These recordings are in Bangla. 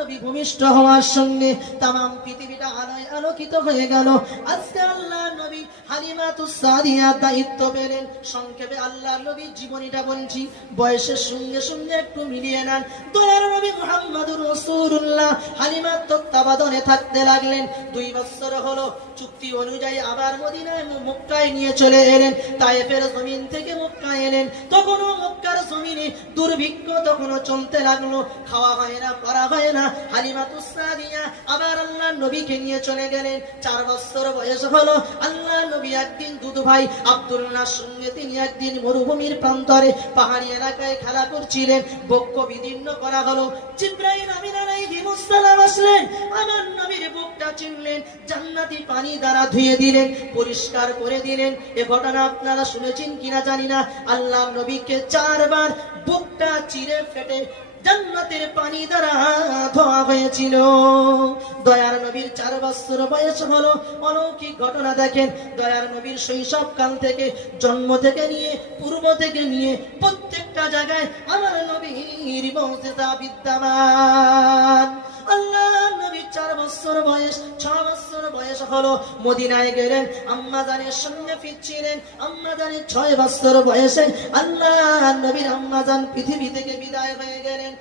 নবী ভূমিষ্ঠ হওয়ার সঙ্গে তাম পৃথিবীটা আলোয় আলোকিত হয়ে গেল। আজকে আল্লাহ নবী হালিমাতুসাদিয়া দায়িত্ব পেলেন। সংক্ষেপে আল্লাহ নবীর জীবনীটা বলছি, বয়সের সঙ্গে সঙ্গে একটু মিলিয়ে নেন। দয়ার নবী মোহাম্মদুর রসুল্লাহ হালিমার তত্ত্বাবধানে থাকতে লাগলেন। দুই বছর হলো চুক্তি অনুযায়ী আবার মদিনায় মক্কায় নিয়ে চলে এলেন। তায়েফের জমিন থেকে মক্কায় এলেন। তখনও মক্কার জমিনে দুর্ভিক্ষ তখনও চলতে লাগল। খাওয়া হয় না, পড়া হয় না। হালিমাতুস সাদিয়া আবার আল্লাহ নবীকে নিয়ে চলে গেলেন। চার বছর বয়স হলো। আল্লাহ নবী একদিন দুধ ভাই আব্দুল্লাহর সঙ্গে তিনি একদিন মরুভূমির প্রান্তরে পাহাড়ি এলাকায় খেলা করছিলেন। বক্ষ বিদীর্ণ করা হলো। জিব্রাইল আমিন আলাইহিস সালাম আসলেন। আমার নবীর বুকটা চিনলেন। জান্নাতি পানি দ্বারা ধুয়ে দিলেন, পরিষ্কার করে দিলেন। এ ঘটনা আপনারা শুনেছেন কিনা জানি না। আল্লাহ নবীকে চারবার বুকটা চিরে ফেটে পানি দ্বারা ধোয়া হয়েছিল। দয়ার নবীর চার বছর বয়স হলো, অলৌকিক ঘটনা দেখেন। দয়ার নবীর শৈশব কাল থেকে, জন্ম থেকে নিয়ে, পূর্ব থেকে নিয়ে, প্রত্যেকটা জায়গায় আমার নবীর বিদ্যমান। আল্লাহ নবী চার বছর বয়স, ছ বছর বয়স হলো। মদিনায় গেলেন আম্মা জানের সঙ্গে ফিরছিলেন আম্মা জানের ছয় বছর বয়সে আল্লাহ নবীর আম্মা জান পৃথিবী থেকে বিদায় হয়ে গেলেন।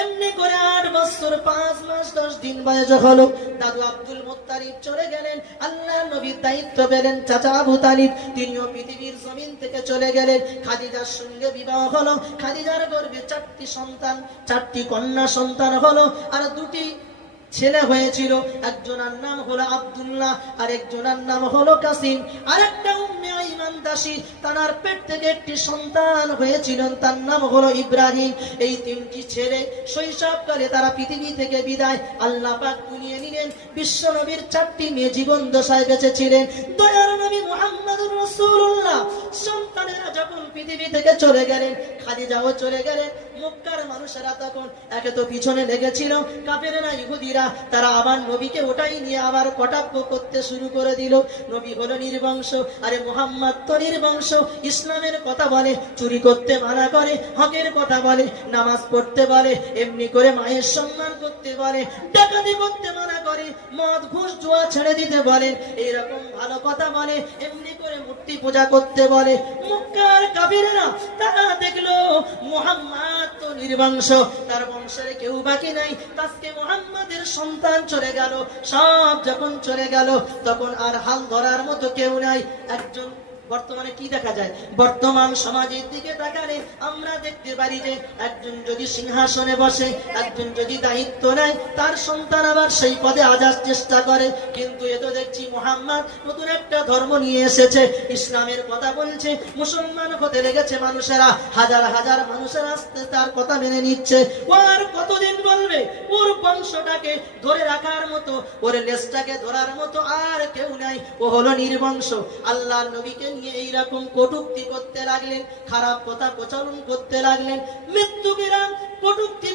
এমনি করে আট বছর, পাঁচ মাস, দশ দিন বয়স হলো দাদু আব্দুল মোত্তারিফ চলে গেলেন আল্লাহ নবীর দায়িত্ব পেলেন চাচা আবু তালিব। তিনিও পৃথিবীর জমিন থেকে চলে গেলেন। খাদিজার সঙ্গে বিবাহ হলো, খাদিজার গর্বে চারটি সন্তান, চারটি কন্যা সন্তান হলো, আর দুটি ছেলে হয়েছিল, একজনের নাম হলো আব্দুল্লাহ আর একজনের নাম হলো কাসিম। আর একটা উম্মে আইমান দাসী তার পেট থেকে একটি সন্তান হয়েছিল, তার নাম হলো ইব্রাহিম। এই তিনটি ছেলে শৈশবকালে তারা পৃথিবী থেকে বিদায় আল্লাহ পাক কুনিয়ে নিলেন। বিশ্ব নবীর চারটি মেয়ে জীবন দশায় বেঁচেছিলেন। দয়ার নবী মুহাম্মদুর রাসূলুল্লাহ। সন্তানেরা যখন পৃথিবী থেকে চলে গেলেন, খাদিজাও চলে গেলেন মক্কার মানুষেরা তখন একে তো পিছনে লেগেছিল। কাফেরেরা ইহুদিরা, তারা আবার নবীকে ওটাই নিয়ে আবার কটাক্ষ করতে শুরু করে দিল। নবী হলো নির্বংশ আরে মোহাম্মদ তো নির্বংশ ইসলামের কথা বলে, চুরি করতে মানা করে, হকের কথা বলে, নামাজ পড়তে বলে, এমনি করে মায়ের সম্মান করতে বলে, ডাকাতি করতে মানা করে, মদ, ঘুষ, জুয়া ছেড়ে দিতে বলে, এইরকম ভালো কথা বলে, এমনি করে মূর্তি পূজা করতে বলে। মক্কার কাফিরেরা তারা দেখল, মোহাম্মদ তো নির্বংশ তার বংশের কেউ বাকি নাই। আজকে মোহাম্মদের সন্তান চলে গেল, সব যখন চলে গেল, তখন আর হাল ধরার মতো কেউ নাই। একজন বর্তমানে কি দেখা যায়? বর্তমান সমাজের দিকে তাকালে আমরা দেখতে পারি যে একজন যদি সিংহাসনে বসে, একজন যদি দায়িত্ব নেয়, তার সন্তান আবার সেই পদে আজার চেষ্টা করে। কিন্তু এ তো দেখছি মোহাম্মদ নতুন একটা ধর্ম নিয়ে এসেছে। ইসলামের কথা বলছে, মুসলমান হতে লেগেছে মানুষেরা। হাজার হাজার মানুষের আসতে তার কথা মেনে নিচ্ছে। ও আর কতদিন বলবে? ওর বংশটাকে ধরে রাখার মতো, ওর লেজটাকে ধরার মতো আর কেউ নাই। ও হলো নির্বংশ। আল্লাহ নবীকে এইরকম কটুক্তি করতে লাগলেন, খারাপ কথা প্রচলন করতে লাগলেন। কটুক্তি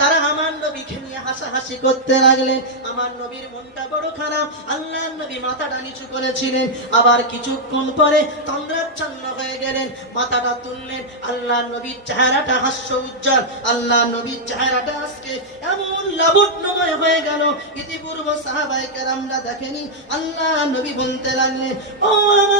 তারা আমার নবীকে নিয়ে হাসাহাসি করতে লাগলেন। আমার নবীর মনটা বড় খারাপ আল্লাহ নবী মাথাটা নিচু করেছিলেন। আবার কিছুক্ষণ পরে তন্দ্রাচ্ছন্ন হয়ে গেলেন, মাথাটা তুললেন আল্লাহ নবীর চেহারাটা হাস্য উজ্জ্বল আল্লাহ নবীর চেহারাটা আজকে এমন লাবণ্যময় হয়ে গেল। ইতিপূর্ব সাহাবাই কেরামরা দেখেনি আল্লাহ নবী বলতে লাগলেন, ও আমার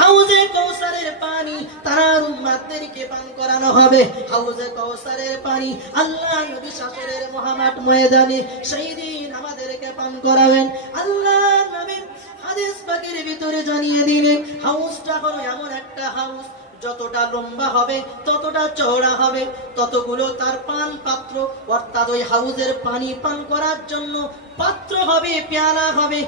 হাউজে কৌসারের পানি তার উম্মাদেরকে পান করানো হবে। হাউজে কৌসারের পানি আল্লাহ নবী শাসরের মহামাট ময়দানে সেই দিন আমাদেরকে পান করাবেন। আল্লাহ নবী হাদিস পাকের ভিতরে জানিয়ে দিলেন হাউসটা হলো এমন একটা হাউস যতটা লম্বা হবে, ততটা চওড়া হবে, ততগুলো তার পান পাত্র, অর্থাৎ ওই হাউজের পানি পান করার জন্য পাত্র হবে, পেয়ালা হবে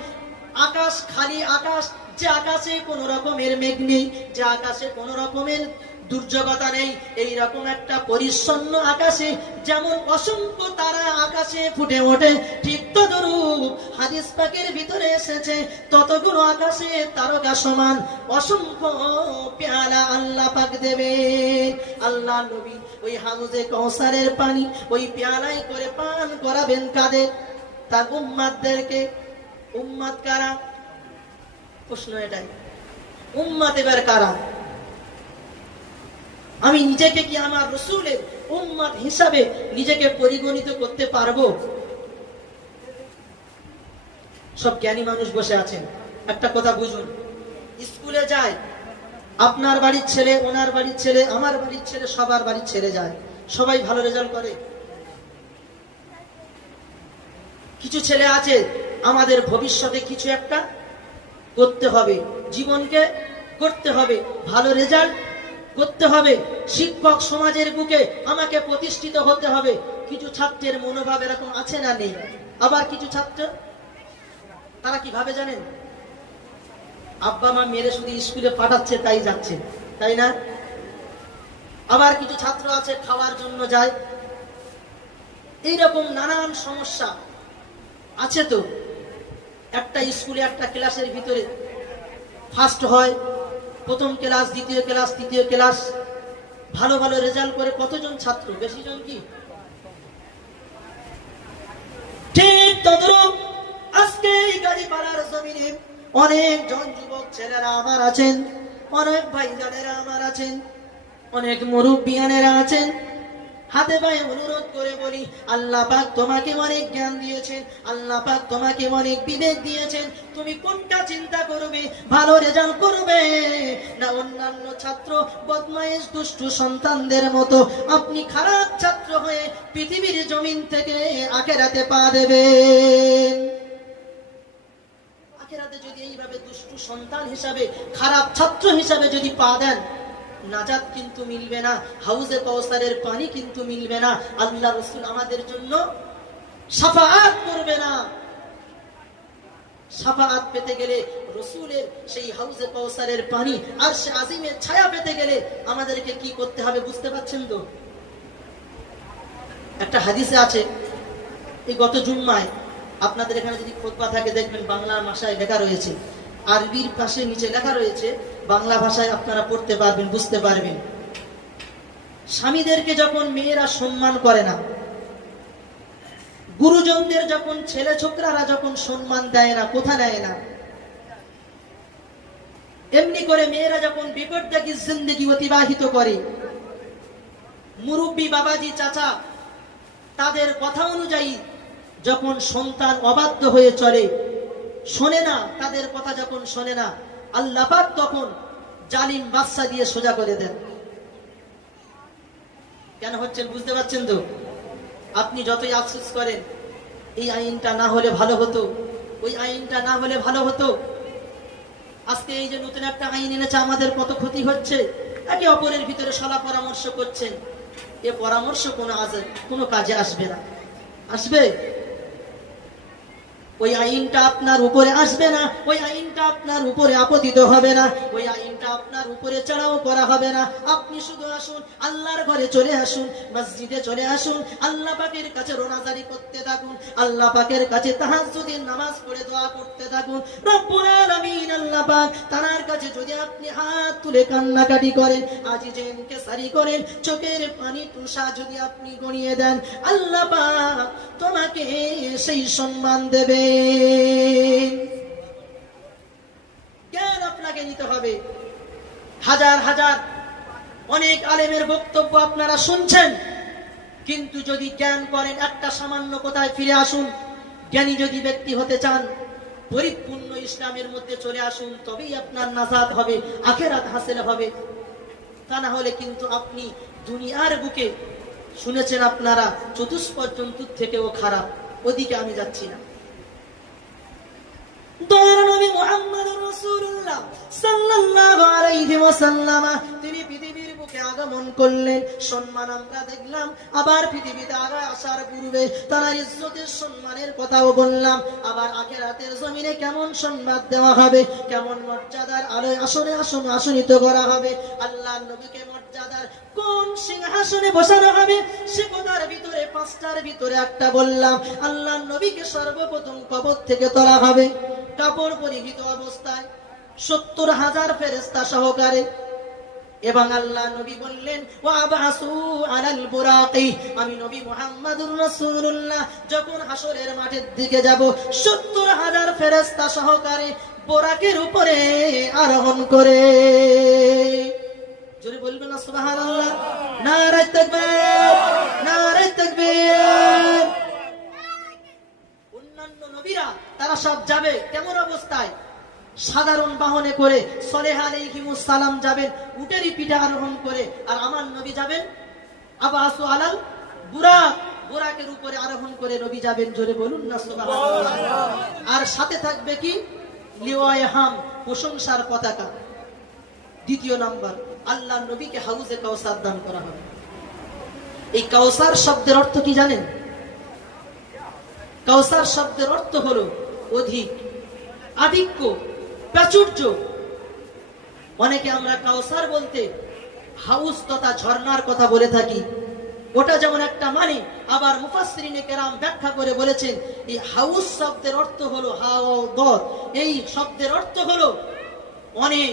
আকাশ খালি আকাশ, যে আকাশে কোনো রকমের মেঘ নেই, যে আকাশে কোনো রকমের দুর্যোগতা নেই, এই রকম একটা পরিচ্ছন্ন আকাশে যেমন অসংখ্য তারা আকাশে ফুটে ওঠে, ঠিক তদরূপ হাদিস পাকের ভিতরে এসেছে, ততগুলো আকাশে তারকা সমান অসংখ্য পেয়ালা আল্লাহ পাক দেবে। আল্লাহ নবী ওই হাউজে কৌসারের পানি, ওই পেয়ালাই করে পান করাবেন কাদের? তার উম্মাদদেরকে উম্মাদ কারা? প্রশ্ন এটাই। উম্মাদ এবার কারা? আমি নিজেকে কি আমার রসুলের উম্মাদ হিসাবে নিজেকে পরিগণিত করতে পারব? সব জ্ঞানী মানুষ বসে আছেন। একটা কথা বুঝুন। স্কুলে যায়, আপনার বাড়ির ছেলে, ওনার বাড়ির ছেলে, আমার বাড়ির ছেলে, সবার বাড়ির ছেলে যায়। সবাই ভালো রেজাল্ট করে। কিছু ছেলে আছে আমাদের ভবিষ্যতে কিছু একটা করতে হবে। জীবনকে করতে হবে। ভালো রেজাল্ট করতে হবে। শিক্ষক সমাজের বুকে আমাকে প্রতিষ্ঠিত হতে হবে। কিছু ছাত্রের মনোভাব এরকম আছে না নেই? আবার কিছু ছাত্র? তারা কীভাবে জানেন? আব্বা, মা মেরে শুধু স্কুলে পাঠাচ্ছে, তাই যাচ্ছে, তাই না? আবার কিছু ছাত্র আছে, খাওয়ার জন্য যায়। এইরকম নানান সমস্যা আছে তো। একটা স্কুলে, একটা ক্লাসের ভিতরে ফার্স্ট হয়, প্রথম ক্লাস, দ্বিতীয় ক্লাস, তৃতীয় ক্লাস, ভালো ভালো রেজাল্ট করে কতজন ছাত্র? বেশি জন কি অনেক জন যুবক ছেলেরা আমার আছেন, অনেক ভাইজানেরা আমার আছেন, অনেক মুরব্বিয়ানেরা আছেন হাতে পায়ে অনুরোধ করে বলি, আল্লাহ পাক তোমাকে অনেক জ্ঞান দিয়েছেন, আল্লাহ পাক তোমাকে অনেক বিবেক দিয়েছেন। তুমি কোনটা চিন্তা করবে? ভালো রেজাল্ট করবে? না অন্যান্য ছাত্র বদমাইশ দুষ্টু সন্তানদের মতো আপনি খারাপ ছাত্র হয়ে পৃথিবীর জমিন থেকে আখেরাতে পা দেবেন। আখেরাতে যদি এইভাবে দুষ্টু সন্তান হিসাবে, খারাপ ছাত্র হিসাবে যদি পা দেন নাজাত কিন্তু মিলবে না, হাউজে কৌসারের পানি কিন্তু মিলবে না, আল্লাহ রসুল আমাদের জন্য সাফাআত করবে না। সাফাআত পেতে গেলে রসুলের সেই হাউজে কৌসারের পানি আর সে আজিমের ছায়া পেতে গেলে আমাদেরকে কি করতে হবে বুঝতে পারছেন তো? একটা হাদিসে আছে, এই গত জুম্মায় আপনাদের এখানে যদি খোদবা থাকে দেখবেন বাংলা ভাষায় লেখা রয়েছে আরবির পাশে নিচে লেখা রয়েছে, বাংলা ভাষায় আপনারা পড়তে পারবেন, বুঝতে পারবেন। স্বামীদেরকে যখন মেয়েরা সম্মান করে না, গুরুজনদের যখন ছেলে ছোকরারা যখন সম্মান দেয় না, কোথা নেয় না, এমনি করে মেয়েরা যখন বিপদটাকে জিন্দগি অতিবাহিত করে, মুরব্বী বাবাজি, চাচা, তাদের কথা অনুযায়ী যখন সন্তান অবাধ্য হয়ে চলে শোনে না, তাদের কথা যখন শোনে না, আল্লাহ পাক তখন জালিম বাচ্চা দিয়ে সোজা করে দেন। কেন হচ্ছেন বুঝতে পারছেন তো? আপনি যতই আফসোস করেন, এই আইনটা না হলে ভালো হতো, ওই আইনটা না হলে ভালো হতো। আজকে এই যে নতুন একটা আইন এনেছে, আমাদের কত ক্ষতি হচ্ছে? একে অপরের ভিতরে সলা পরামর্শ করছেন। এ পরামর্শ কোনো আজ কোনো কাজে আসবে না। আসবে? ওই আইনটা আপনার উপরে আসবে না, ওই আইনটা আপনার উপরে আপতিত হবে না, ওই আইনটা আপনার উপরে চড়াও করা হবে না। আপনি শুধু আসুন, আল্লাহর ঘরে চলে আসুন, মসজিদে চলে আসুন, আল্লাহ পাকের কাছে রোনাজারি করতে থাকুন, আল্লাহ পাকের কাছে তাহাজ্জুদের নামাজ পড়ে দোয়া করতে থাকুন। রব্বুল আলামিন তার কাছে যদি আপনি হাত তুলে কান্নাকাটি করেন আজি জেনকে সারি করেন, চোখের পানি তুষা যদি আপনি গড়িয়ে দেন, আল্লাহ পাক তোমাকে সেই সম্মান দেবে। জ্ঞান আপনাকে নিতে হবে? হাজার হাজার অনেক আলেমের বক্তব্য আপনারা শুনছেন, কিন্তু যদি জ্ঞান করেন, একটা সামান্য কোথায় ফিরে আসুন। জ্ঞানী যদি ব্যক্তি হতে চান, পরিপূর্ণ ইসলামের মধ্যে চলে আসুন, তবেই আপনার নাজাদ হবে, আখেরাত হাসিল হবে। তা না হলে কিন্তু আপনি দুনিয়ার বুকে, শুনেছেন আপনারা, চতুষ্পদ জন্তুর থেকেও খারাপ। ওদিকে আমি যাচ্ছি না। তিনি পৃথিবীর বুকে আগমন করলেন। সম্মান আমরা দেখলাম। আবার পৃথিবীতে আগে আসার পূর্বে তারা ইজ্জতের সম্মানের কথাও বললাম। আবার আখেরাতের জমিনে কেমন সম্মান দেওয়া হবে? কেমন মর্যাদার আলোয় আসনে আসন আসনিত করা হবে? আল্লাহ নবীকে মর্যাদার কোন সিংহাসনে বসানো হবে? সে কথার ভিতরে, পাঁচটার ভিতরে একটা বললাম আল্লাহ নবীকে সর্বপ্রথম কবর থেকে তোলা হবে। কাপড় পরিহিত অবস্থায় সত্তর হাজার ফেরেস্তা সহকারে এবং আল্লাহ নবী বললেন আমি নবী মুহাম্মদুর রাসূলুল্লাহ, যখন হাসরের মাঠের দিকে যাব 70 হাজার ফেরেশতা সহকারে বোরাকের উপরে আরোহণ করে। তারা সব যাবে, কেমন অবস্থায়? সাধারণ বাহনে করে সলেহ সালাম যাবেন, উটেরই পিঠে আরোহণ করে, আর আমার নবী যাবেন? আবাসু আলাল বুরাক। বুরাকের উপরে আরোহণ করে নবী যাবেন, জোরে বলুন না আর সাথে থাকবে কি? লিওয়ায়ে হাম, প্রশংসার পতাকা। দ্বিতীয় নাম্বার আল্লাহ নবীকে হাউজে কাউসার দান করা হবে। এই কাউসার শব্দের অর্থ কি জানেন? কাউসার শব্দের অর্থ হলো অধিক, আধিক্য। প্রাচুর্য। অনেকে আমরা কাউসার বলতে হাউস তথা ঝর্নার কথা বলে থাকি। ওটা যেমন একটা মানে আবার মুফাসরিনে কেরাম ব্যাখ্যা করে বলেছেন, এই হাউস শব্দের অর্থ হলো হাওদত এই শব্দের অর্থ হলো অনেক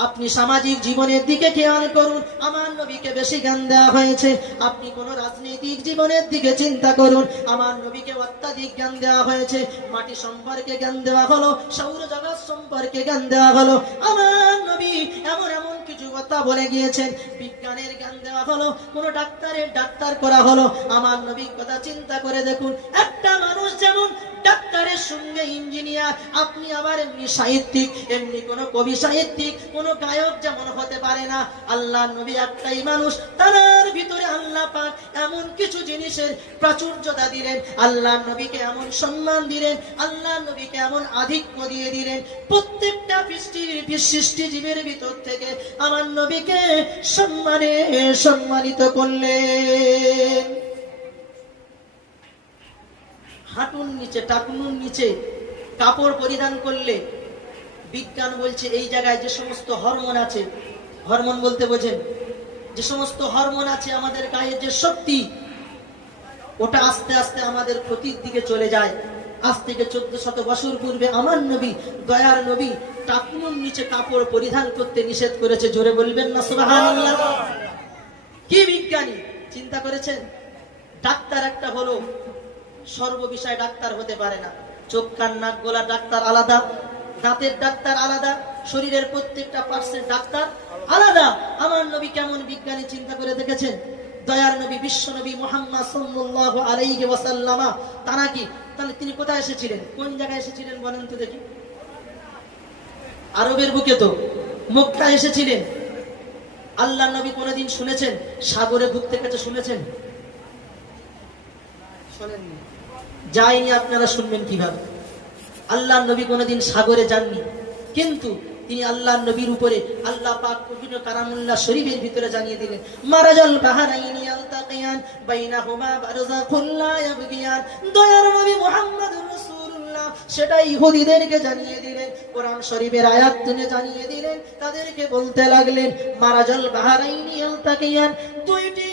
আপনি সামাজিক জীবনের দিকে খেয়াল করুন। আমার নবীকে বেশি জ্ঞান দেওয়া হয়েছে। আপনি কোন রাজনৈতিক জীবনের দিকে চিন্তা করুন। আমার নবীকে অত্যাধিক জ্ঞান দেওয়া হয়েছে। মাটি সম্পর্কে জ্ঞান দেওয়া হলো সৌর জগৎ সম্পর্কে জ্ঞান দেওয়া হলো। আমার নবী এমন এমন কিছু কথা বলে গিয়েছেন। বিজ্ঞানের জ্ঞান দেওয়া হলো, কোন ডাক্তারের ডাক্তার করা হলো। আমার নবীর কথা চিন্তা করে দেখুন। একটা মানুষ যেমন ডাক্তারের সঙ্গে ইঞ্জিনিয়ার, আপনি আবার এমনি সাহিত্যিক, এমনি কোন কবি সাহিত্যিক, কোন গায়ক যেমন হতে পারে না, আল্লাহ নবী একটাই মানুষ তার ভিতরে আল্লাহ পাক এমন কিছু জিনিসের প্রাচুর্যতা দিলেন, আল্লাহ নবীকে এমন সম্মান দিলেন, আল্লাহ নবীকে এমন আধিক্য দিয়ে দিলেন। প্রত্যেকটা ভিতর থেকে আমার নবীকে সম্মানে সম্মানিত করলেন। হাঁটুর নিচে, টাকুনুর নিচে কাপড় পরিধান করলে বিজ্ঞান বলছে এই জায়গায় যে সমস্ত হরমোন আছে, হরমোন বলতে বোঝেন, যে সমস্ত হরমোন আছে আমাদের গায়ে যে শক্তি, ওটা আস্তে আস্তে আমাদের ক্ষতির দিকে চলে যায়। আজ থেকে চোদ্দ শত বছর পূর্বে আমার নবী, দয়ার নবী টাকুনুর নিচে কাপড় পরিধান করতে নিষেধ করেছে, জোরে বলবেন না কি বিজ্ঞানী চিন্তা করেছেন? ডাক্তার একটা হলো সর্ব বিষয় ডাক্তার হতে পারে না। চোখ, কান, নাক, গলা, ডাক্তার আলাদা দাঁতের ডাক্তার আলাদা, শরীরের প্রত্যেকটা পার্সের ডাক্তার আলাদা। আমার নবী কেমন বিজ্ঞানী চিন্তা করে দেখেছেন? দয়ার নবী, বিশ্ব নবী মোহাম্মদ সাল্লাল্লাহু আলাইহি ওয়াসাল্লামা, তারা কি? তাহলে তিনি কোথায় এসেছিলেন? কোন জায়গায় এসেছিলেন বলেন তো দেখি। আরবের বুকে তো। মক্কা এসেছিলেন। আল্লাহ নবী কোনোদিন শুনেছেন? সাগরে ভুগতে কাছে শুনেছেন? শোনেননি। যাইনি আপনারা শুনবেন কীভাবে? আল্লাহ নবী কোনোদিন সাগরে যাননি। কিন্তু তিনি আল্লাহ নবীর উপরে আল্লাহ পাক কারামুল্লাহ শরীফের ভিতরে জানিয়ে দিলেন, মারাজাল বাহারাইনি আলতাকিয়ান ইয়াবগিয়ান। দয়ার নবী রাসূলুল্লাহ সেটা ইহুদিদেরকে জানিয়ে দিলেন, কোরআন শরীফের আয়াত জানিয়ে দিলেন, তাদেরকে বলতে লাগলেন, মারাজাল বাহারাইনি আলতাকিয়ান। দুইটি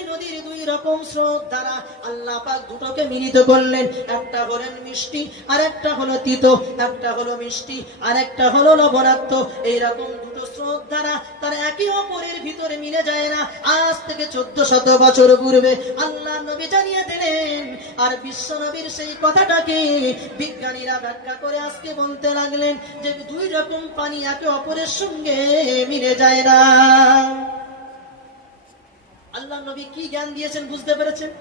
রকম স্রোত দ্বারা আল্লাহ পাক দুটোকে মিলিত করলেন। একটা হলেন মিষ্টি আর একটা হলো তিতো, একটা হলো মিষ্টি আর একটা হলো লবণাক্ত। এইরকম দুটো স্রোত দ্বারা তারা একে অপরের ভিতরে মিলে যায় না। আজ থেকে চোদ্দ শত বছর পূর্বে আল্লাহ নবী জানিয়ে দিলেন, আর বিশ্ব নবীর সেই কথাটাকে বিজ্ঞানীরা ব্যাখ্যা করে আজকে বলতে লাগলেন যে দুই রকম পানি একে অপরের সঙ্গে মিলে যায় না। আল্লাহ নবী কি জ্ঞান দিয়েছেন বুঝতে পেরেছেন?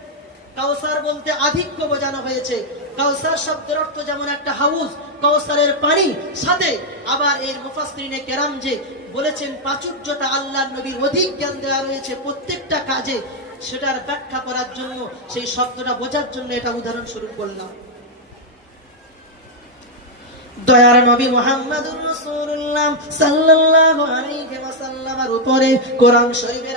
কাউসার বলতে আধিক্য বোঝানো হয়েছে। কাউসার শব্দের অর্থ যেমন একটা হাউস, কাউসারের পানি, সাথে আবার এর মুফাসরিনে কেরাম যে বলেছেন, প্রাচুর্যতা আল্লাহ নবীর অধিক জ্ঞান দেওয়া রয়েছে প্রত্যেকটা কাজে। সেটার ব্যাখ্যা করার জন্য, সেই শব্দটা বোঝার জন্য এটা উদাহরণ স্বরূপ বললাম। দয়ার নবী মুহাম্মদুর রাসূলুল্লাহ সাল্লাল্লাহু আলাইহি ওয়াসাল্লামের উপরে কোরআন শরীফের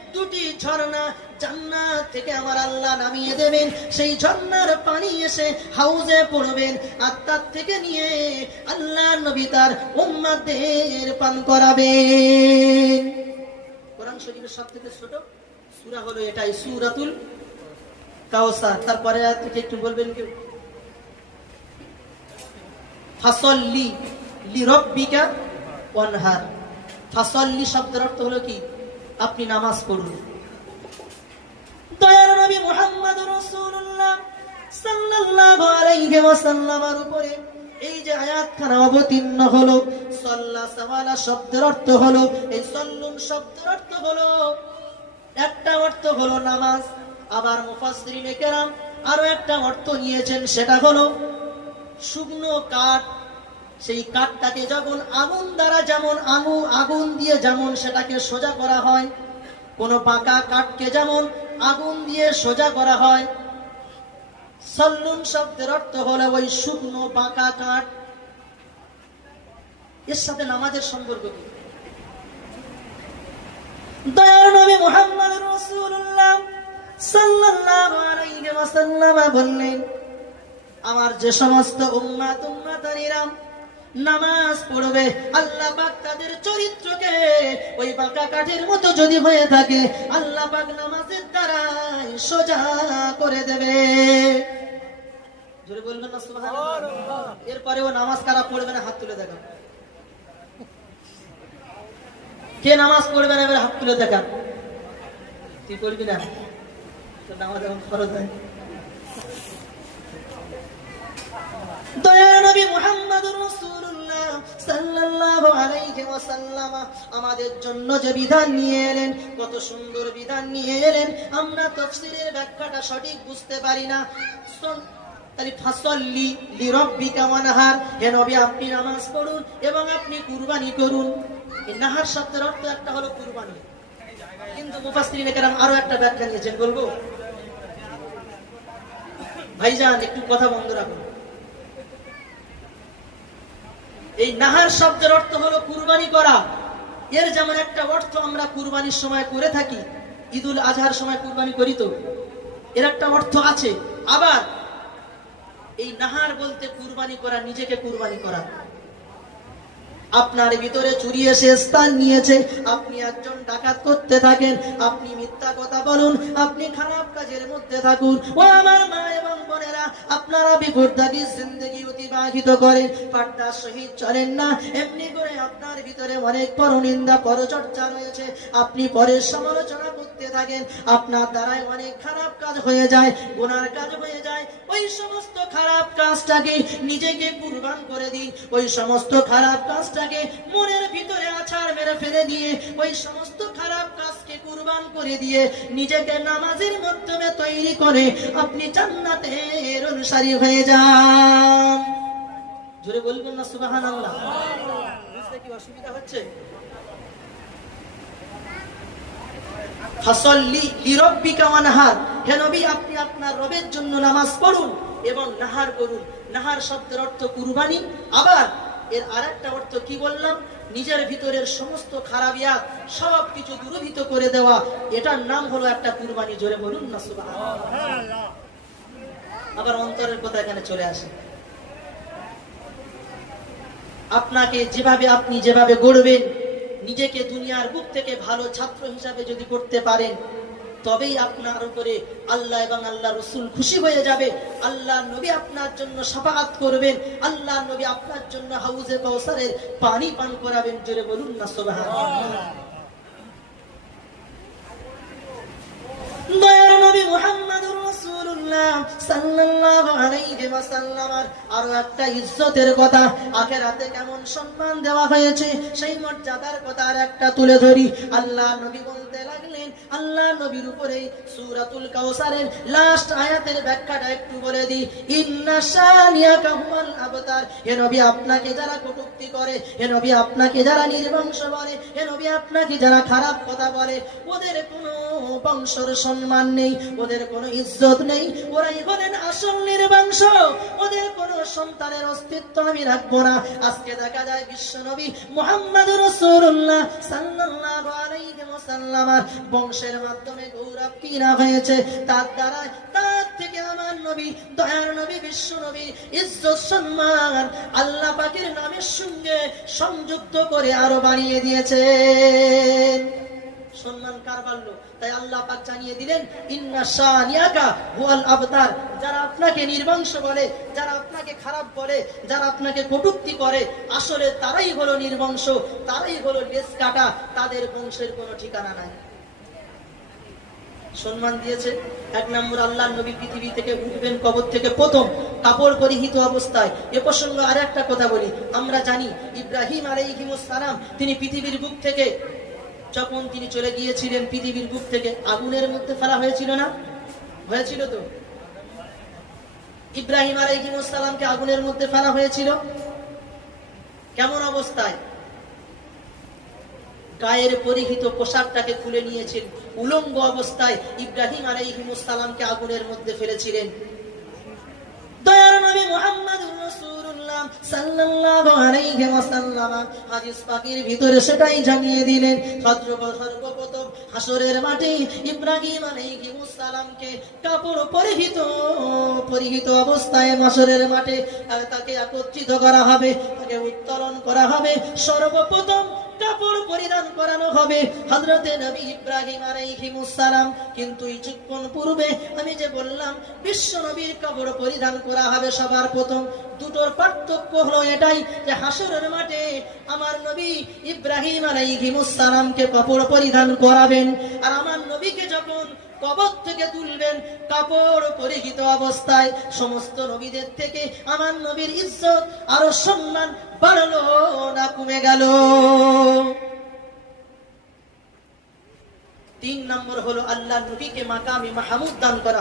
দুটি ঝর্ণা জান্নাত থেকে আমার আল্লাহ নামিয়ে দেবেন। সেই ঝর্ণার পানি এসে হাউজে পড়বেন আর তার থেকে নিয়ে আল্লাহ নবী তার উম্মাদের পান করাবেন। কোরআন শরীফের সব থেকে ছোট সূরা হলো এটাই, সূরাতুল কাউসার তারপরে থেকে একটু বলবেন কেউ? ফাসল্লি লিরব্বিকা ওয়ানহার। ফাসল্লি শব্দের অর্থ হলো কি? আপনি নামাজ পড়ুন। দয়ার নবী মুহাম্মদ রাসূলুল্লাহ সাল্লাল্লাহু আলাইহি ওয়াসাল্লামের উপরে এই যে আয়াতখানা অবতীর্ণ হলো, সাল্লা সাওয়ালা শব্দের অর্থ হলো, এই সল্লুন শব্দের অর্থ হলো, একটা অর্থ হলো নামাজ। আবার মুফাসসিরিনে কেরাম আরও একটা অর্থ নিয়েছেন, সেটা হলো শুকনো কাঠ সেই কাঠটাকে যখন আগুন দ্বারা যেমন আনু আগুন দিয়ে যেমন সেটাকে সোজা করা হয়, কোন পাকা কাঠকে যেমন আগুন দিয়ে সোজা করা হয়, সল্লুন শব্দের অর্থ হলো ওই শুকনো বাঁকা কাঠ। এর সাথে নামাজের সম্পর্ক কি? দয়ার নবী মুহাম্মদ রাসূলুল্লাহ সাল্লাল্লাহু আলাইহি ওয়াসাল্লাম বললেন, আমার যে সমস্ত উম্মাত উম্মাতানিরাম নামাজ পড়বে। আল্লাহ পাক তাদের চরিত্রকে ওই বাঁকা কাঠের মতো যদি হয়ে থাকে, আল্লাহ পাক নামাজের দ্বারাই সোজা করে দেবে। এরপরে নামাজ কারা পড়বে না, হাত তুলে কে নামাজ পড়বে না, এবার হাত তুলে দেখান। তুই পড়বি না? নামাজ এখন হয়। নবী রাসূলুল্লাহ সাল্লাল্লাহু আলাইহি ওয়াসাল্লাম আমাদের জন্য যে বিধান নিয়ে এলেন, কত সুন্দর বিধান নিয়ে এলেন, আমরা তাফসীরের ব্যাখ্যাটা সঠিক বুঝতে পারি না। তাহলে ফাসল্লি ওয়ানহার, হে নবী আপনি নামাজ পড়ুন এবং আপনি কুরবানি করুন। এই নাহার শব্দের অর্থ একটা হলো কুরবানি। কিন্তু কেরাম আরও একটা ব্যাখ্যা নিয়েছেন, বলব? ভাইজান, একটু কথা বন্ধ রাখুন। এই নাহার শব্দের অর্থ হলো কুরবানি করা। এর যেমন একটা অর্থ আমরা কুরবানির সময় করে থাকি, ঈদুল আজহার সময় কুরবানি করি তো। এর একটা অর্থ আছে। আবার এই নাহার বলতে কুরবানি করা, নিজেকে কুরবানি করা। আপনার ভিতরে চুরি এসে স্থান নিয়েছে। আপনি একজন ডাকাত করতে থাকেন, আপনি মিথ্যা কথা বলুন, আপনি খারাপ কাজের মধ্যে থাকুন। ও আমার মা এবং বোনেরা, আপনারা বিপর্দাগী জিন্দগি অতিবাহিত করেন পার্দার সহিত চলেন না, এমনি আপনার ভিতরে অনেক পরনিন্দা, পরচর্চা রয়েছে। আপনি পরের সমালোচনা করতে থাকেন। আপনার দ্বারাই অনেক খারাপ কাজ হয়ে যায়, গুনার কাজ হয়ে যায়। ওই সমস্ত খারাপ কাজটাকে নিজেকে কুরবান করে দিন। ওই সমস্ত খারাপ কাজটাকে মনের ভিতরে আছাড় মেরে ফেলে দিয়ে, ওই সমস্ত খারাপ কাজকে কুরবান করে দিয়ে নিজেকে নামাজের মাধ্যমে তৈরি করে আপনি জান্নাতের অনুসারী হয়ে যান। জোরে বলবেন না, সুবহানাল্লাহ। বুঝতে কি অসুবিধা হচ্ছে? আপনি আপনার রবের জন্য নামাজ পড়ুন এবং নাহার করুন নাহার শব্দের অর্থ কুরবানি। আবার এর অর্থ কি বললাম? নিজের ভিতরের সমস্ত খারাপিয়াত সব কিছু দূরভীত করে দেওয়া। এটার নাম হলো একটা কুরবানি, জোরে বলুন না আবার অন্তরের কথা এখানে চলে আসে। আপনাকে যেভাবে আপনি যেভাবে গড়বেন, নিজেকে দুনিয়ার বুক থেকে ভালো ছাত্র হিসাবে যদি করতে পারেন, তবেই আপনার উপরে আল্লাহ এবং আল্লাহ রসুল খুশি হয়ে যাবে। আল্লাহ নবী আপনার জন্য সাফাহাত করবেন আল্লাহ নবী আপনার জন্য হাউজে কৌসারের পানি পান করাবেন, জোরে বলুন না, সুবহানাল্লাহ। দয়ার নবী মুহাম্মদুর আরও একটা কথা। কেমন সম্মান দেওয়া হয়েছে, সেই মর্যাদার কথা আর একটা তুলে ধরি। আল্লাহ নবী বলতে থাকলেন আল্লাহ নবীর উপরে সূরাতুল কাউসারের লাস্ট আয়াতের ব্যাখ্যাটা একটু বলে দিই। আবতার। হে নবী, আপনাকে যারা কটূক্তি করে, হে নবী, আপনাকে যারা নির্বংশ বলে, হে নবী, আপনাকে যারা খারাপ কথা বলে, ওদের কোনো বংশর সম্মান নেই, ওদের কোনো ইজ্জত নেই। ওরাই হলেন আসল নির্বংশ ওদের কোনো সন্তানের অস্তিত্ব আমি রাখব না। আজকে দেখা যায় বিশ্ব নবী মোহাম্মদ রসুল্লাহ সাল্লাল্লাহু আলাইহি ওয়াসাল্লামার বংশের মাধ্যমে গৌরব কিনা হয়েছে। তার দ্বারা, তার থেকে আমার নবী, দয়ার নবী, বিশ্ব নবী, ইজ্জত, সম্মান আল্লাহ পাকের নামের সঙ্গে সংযুক্ত করে আরও বাড়িয়ে দিয়েছেন। সম্মান কার বাড়লো? তাই আল্লাহ পাক জানিয়ে দিলেন, ইন্না শানিয়াকা হুয়াল আবতার। যারা আপনাকে নির্বংশ বলে, যারা আপনাকে খারাপ বলে, যারা আপনাকে কটুক্তি করে, আসলে তারাই হলো নির্বংশ, তারাই হলো লেজ কাটা তাদের বংশের কোনো ঠিকানা নাই। সম্মান দিয়েছে। এক নম্বর, আল্লাহ নবী পৃথিবী থেকে উঠবেন কবর থেকে প্রথম। কাপড় পরিহিত অবস্থায়। এ প্রসঙ্গে আর একটা কথা বলি। আমরা জানি, ইব্রাহিম সালাম তিনি পৃথিবীর বুক থেকে যখন তিনি চলে গিয়েছিলেন পৃথিবীর বুক থেকে, আগুনের মধ্যে ফেলা হয়েছিল না? হয়েছিল তো? ইব্রাহিম আলাইহিমুস সালামকে আগুনের মধ্যে ফেলা হয়েছিল? কেমন অবস্থায়? গায়ের পরিহিত পোশাকটাকে খুলে নিয়েছেন। উলঙ্গ অবস্থায় ইব্রাহিম আলাইহিমুসালামকে আগুনের মধ্যে ফেলেছিলেন। ভিতরে সেটাই সর্বপ্রথম ইব্রাহিম কাপড় পরিহিত পরিহিত অবস্থায় হাসরের মাঠে তাকে একত্রিত করা হবে, তাকে উত্তোলন করা হবে। সর্বপ্রথম কাপড় পরিধান করানো হবে। হজরতে নবী ইব্রাহিম আলাইহিমুস সালাম, কিন্তু কিছুক্ষণ পূর্বে আমি যে বললাম, বিশ্ব নবীর কাপড় পরিধান করা হবে সবার প্রথম। দুটোর পার্থক্য হলো এটাই যে হাসরের মাঠে আমার নবী ইব্রাহিম আলাইহিমুস সালামকে কাপড় পরিধান করাবেন। আর আমার নবীকে যখন কবর থেকে তুলবেন কাপড় পরিহিত অবস্থায়। সমস্ত নবীদের থেকে আমার নবীর ইজ্জত আরও সম্মান বাড়লো না কমে গেল। তিন নম্বর হলো আল্লাহ নবীকে মাকামি মাহমুদ দান করা।